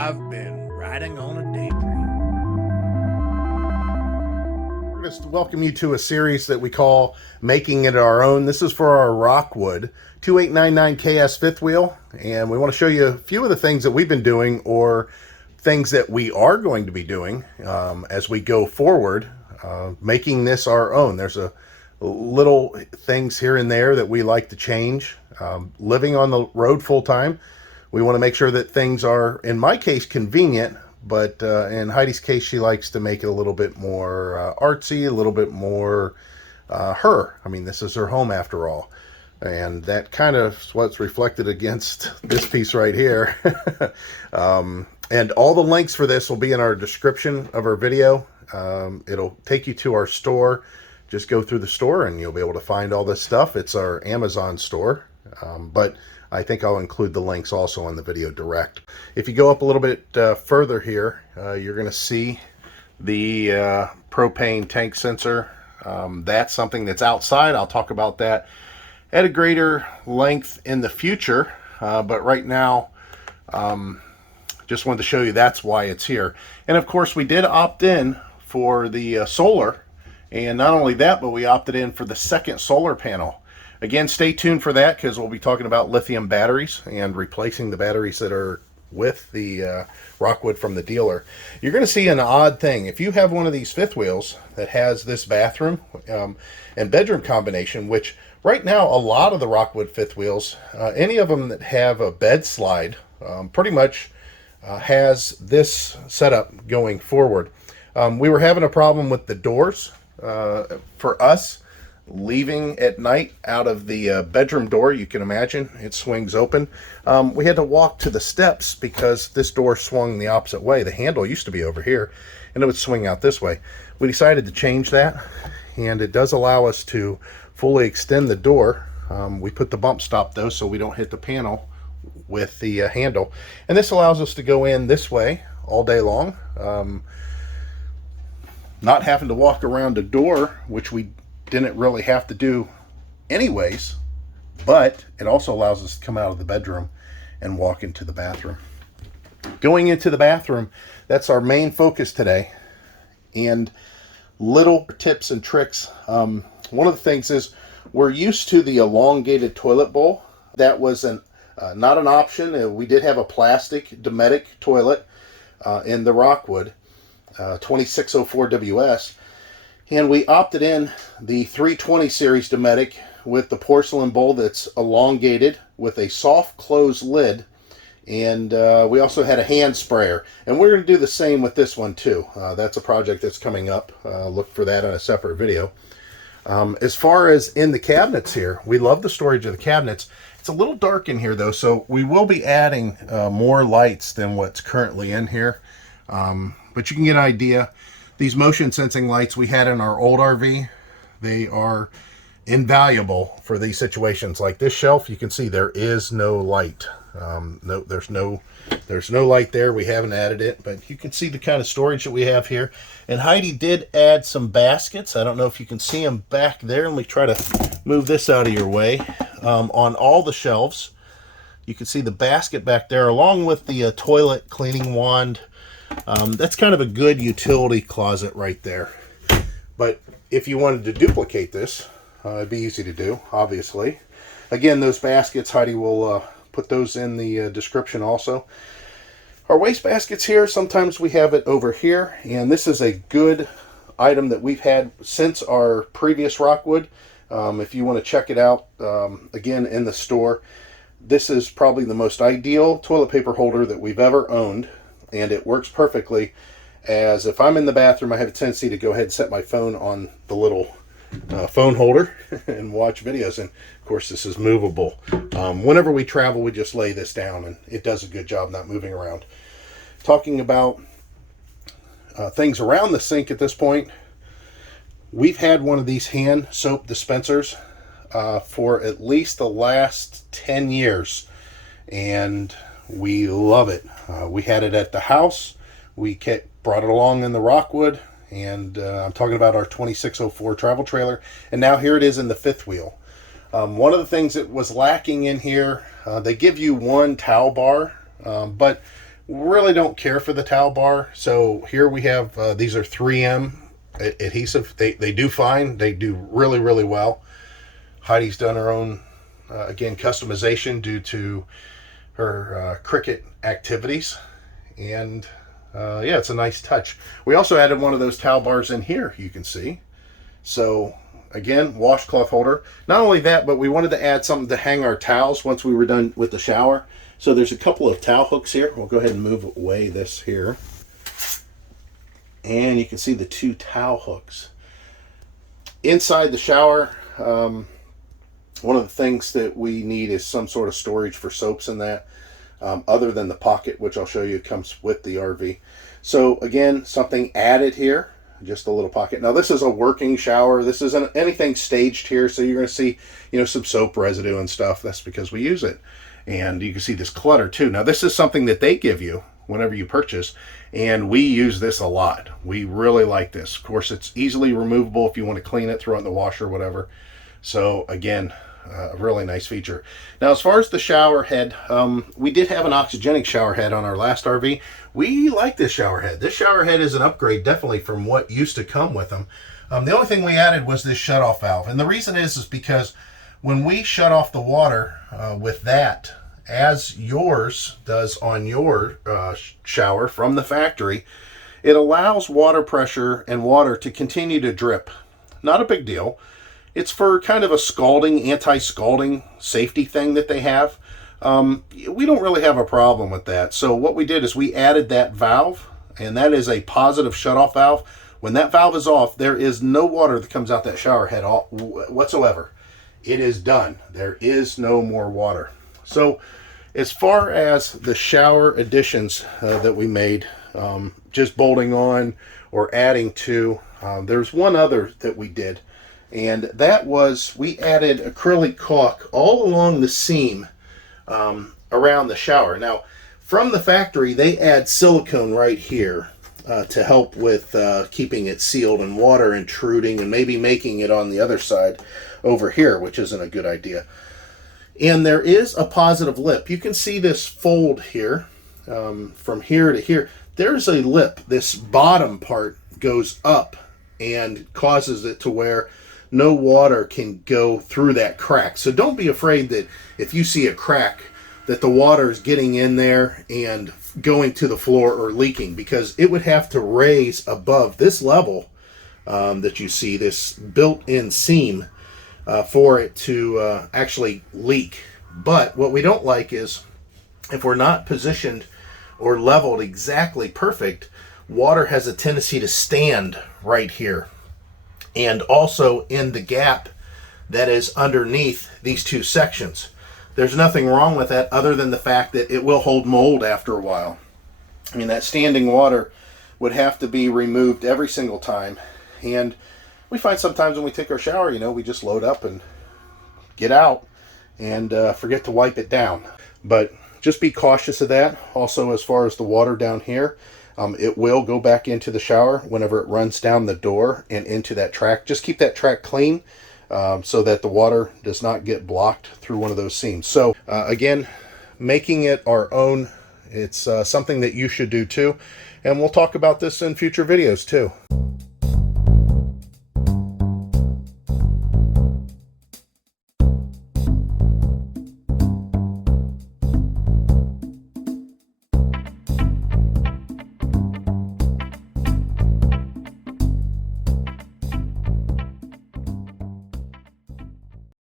I've been riding on a daydream. We're going to welcome you to a series that we call Making It Our Own. This is for our Rockwood 2899KS fifth wheel, and we want to show you a few of the things that we've been doing or things that we are going to be doing as we go forward, making this our own. There's a little things here and there that we like to change. Living on the road full time, we want to make sure that things are, in my case, convenient, but in Heidi's case, she likes to make it a little bit more artsy, a little bit more her. I mean, this is her home after all. And that kind of is what's reflected against this piece right here. And all the links for this will be in our description of our video. It'll take you to our store. Just go through the store and you'll be able to find all this stuff. It's our Amazon store. But I think I'll include the links also on the video direct. If you go up a little bit further here, you're going to see the propane tank sensor. That's something that's outside. I'll talk about that at a greater length in the future. But right now, just wanted to show you that's why it's here. And of course, we did opt in for the solar. And not only that, but we opted in for the second solar panel. Again, stay tuned for that because we'll be talking about lithium batteries and replacing the batteries that are with the Rockwood from the dealer. You're going to see an odd thing. If you have one of these fifth wheels that has this bathroom and bedroom combination, which right now a lot of the Rockwood fifth wheels, any of them that have a bed slide, pretty much has this setup going forward. We were having a problem with the doors for us. Leaving at night out of the bedroom door, you can imagine it swings open. We had to walk to the steps because this door swung the opposite way. The handle used to be over here and it would swing out this way. We decided to change that, and it does allow us to fully extend the door. We put the bump stop though so we don't hit the panel with the handle, and this allows us to go in this way all day long, not having to walk around a door, which we didn't really have to do anyways, but it also allows us to come out of the bedroom and walk into the bathroom. Going into the bathroom, that's our main focus today. And little tips and tricks. One of the things is we're used to the elongated toilet bowl. That was not an option. We did have a plastic Dometic toilet in the Rockwood 2604 WS. And we opted in the 320 series Dometic with the porcelain bowl that's elongated with a soft close lid. And we also had a hand sprayer. And we're going to do the same with this one too. That's a project that's coming up. Look for that in a separate video. As far as in the cabinets here, we love the storage of the cabinets. It's a little dark in here though, so we will be adding more lights than what's currently in here. But you can get an idea. These motion sensing lights we had in our old RV, they are invaluable for these situations. Like this shelf, you can see there is no light. No, there's no light there. We haven't added it, but you can see the kind of storage that we have here. And Heidi did add some baskets. I don't know if you can see them back there. Let me try to move this out of your way. On all the shelves, you can see the basket back there, along with the toilet cleaning wand. That's kind of a good utility closet right there. But if you wanted to duplicate this, it'd be easy to do, obviously. Again, those baskets, Heidi will put those in the description also. Our waste baskets here, sometimes we have it over here, and this is a good item that we've had since our previous Rockwood. If you want to check it out, again, in the store, this is probably the most ideal toilet paper holder that we've ever owned. And it works perfectly, as if I'm in the bathroom, I have a tendency to go ahead and set my phone on the little phone holder and watch videos. And of course, this is movable. Whenever we travel, we just lay this down and it does a good job not moving around. Talking about things around the sink at this point, we've had one of these hand soap dispensers for at least the last 10 years. And we love it. We had it at the house. We brought it along in the Rockwood, and I'm talking about our 2604 travel trailer. And now here it is in the fifth wheel. One of the things that was lacking in here, they give you one towel bar, but really don't care for the towel bar. So here we have, these are 3M adhesive. They do fine. They do really, really well. Heidi's done her own, again, customization due to her cricket activities. And yeah, it's a nice touch. We also added one of those towel bars in here, you can see. So again, washcloth holder. Not only that, but we wanted to add something to hang our towels once we were done with the shower. So there's a couple of towel hooks here. We'll go ahead and move away this here. And you can see the 2 towel hooks. Inside the shower, one of the things that we need is some sort of storage for soaps in that, other than the pocket, which I'll show you comes with the RV. So again, something added here, just a little pocket. Now this is a working shower. This isn't anything staged here, so you're going to see, you know, some soap residue and stuff. That's because we use it. And you can see this clutter too. Now this is something that they give you whenever you purchase, and we use this a lot. We really like this. Of course, it's easily removable if you want to clean it, throw it in the washer, whatever. So again, a really nice feature. Now, as far as the shower head, we did have an oxygenic shower head on our last RV. We like this shower head. This shower head is an upgrade, definitely, from what used to come with them. The only thing we added was this shutoff valve. And the reason is because when we shut off the water with that, as yours does on your shower from the factory, it allows water pressure and water to continue to drip. Not a big deal. It's for kind of a scalding, anti-scalding safety thing that they have. We don't really have a problem with that. So what we did is we added that valve, and that is a positive shutoff valve. When that valve is off, there is no water that comes out that shower head whatsoever. It is done. There is no more water. So as far as the shower additions that we made, just bolting on or adding to, there's one other that we did. And that was, we added acrylic caulk all along the seam around the shower. Now, from the factory, they add silicone right here to help with keeping it sealed and water intruding and maybe making it on the other side over here, which isn't a good idea. And there is a positive lip. You can see this fold here, from here to here. There's a lip. This bottom part goes up and causes it to where no water can go through that crack. So don't be afraid that if you see a crack that the water is getting in there and going to the floor or leaking, because it would have to raise above this level that you see, this built-in seam, for it to actually leak. But what we don't like is if we're not positioned or leveled exactly perfect, water has a tendency to stand right here. And also in the gap that is underneath these 2 sections. There's nothing wrong with that other than the fact that it will hold mold after a while. I mean, that standing water would have to be removed every single time. And we find sometimes when we take our shower, you know, we just load up and get out and forget to wipe it down. But just be cautious of that. Also, as far as the water down here, it will go back into the shower whenever it runs down the door and into that track. Just keep that track clean so that the water does not get blocked through one of those seams. So again, making it our own, it's something that you should do too. And we'll talk about this in future videos too.